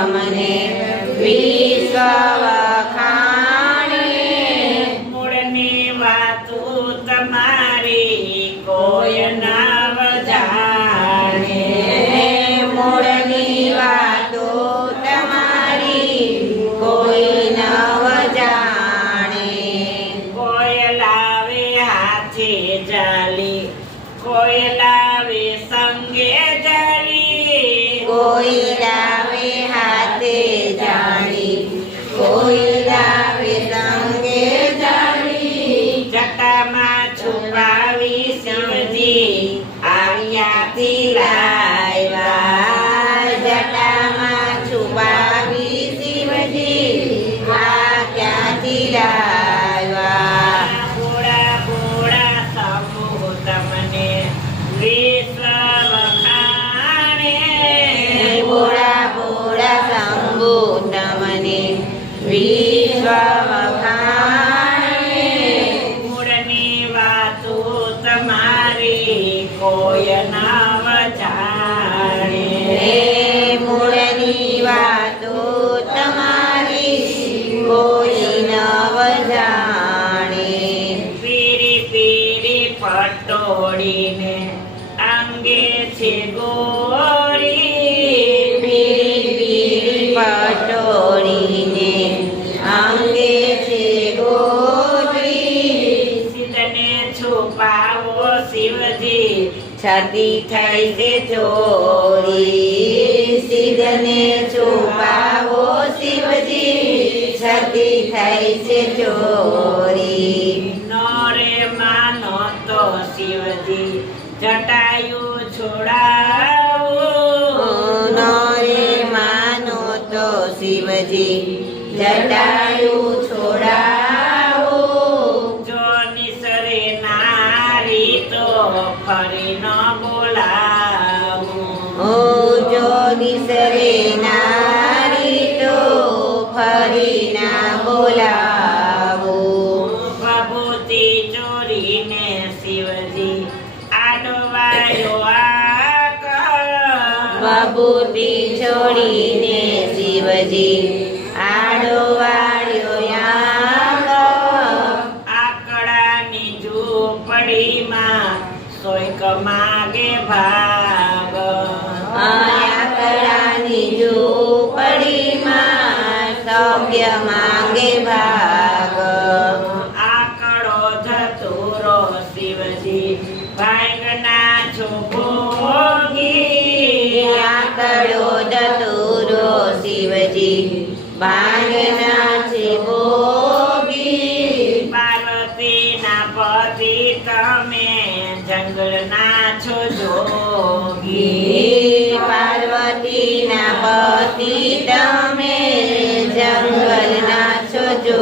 તમને વિશ્વ વખાણે મૂળની વાતો તમારી કોઈ નવ જાણે મૂળની વાતો તમારી કોઈ નવ જાણે કોઈ લાવે હાથે જાલી કોઈ લાવે સંગે જાલી કોઈ લાવે હાથે જાણી કોઈ લાવે સંગે જાણી જટામાં છુપાવી શિવજી આવ્યાથી લાવ્યા જટામાં છુપાવી શિવજી આ ક્યાંથી લાવ્યા ભોળા ભોળા સમૂહ તમને વિશ્વ વખાણે ભોળા ભોળા શંભુ તમને વિશ્વ વખાણે મૂળની વાતો તમારી કોઈ નવ જાણે મૂળની વાતો તમારી કોઈ નવ જાણે પીરી પીરી પટોળીને અંગે છે ગોરી પીળી પીળી પટોળીને અંગે છે ગોરી સિદ્ધને છુપાવો શિવજી છતી થઈ છે ચોરી સિદ્ધને છુપાવો શિવજી છતી થઈ છે ચોરી નોરે માનો તો શિવજી જટાયું છોડાવો નરે માનો તો શિવજી જટાયું છોડાવો જો નિસરે નારી તો ફરી ન બોલાવો ઓ જો નિસરે નારી તો ફરી ના બોલાવો ભભૂતિ ચોરીને શિવજી આડવાયો આ બબૂતી છોડીને શિવજી આડો વાળ્યો આકડાની ઝૂંપડીમાં સોયક માગે ભાગ આકડાની ઝૂંપડીમાં સભ્ય માંગે ભાગ આકડો ધતુરો શિવજી ભાંગના છો ભોગી આકડો દતુરો શિવજી ભાંગના છે ભોગી પાર્વતીના પતિ તમે જંગલના છો જોગી પાર્વતીના પતિ તમે જંગલના છો જો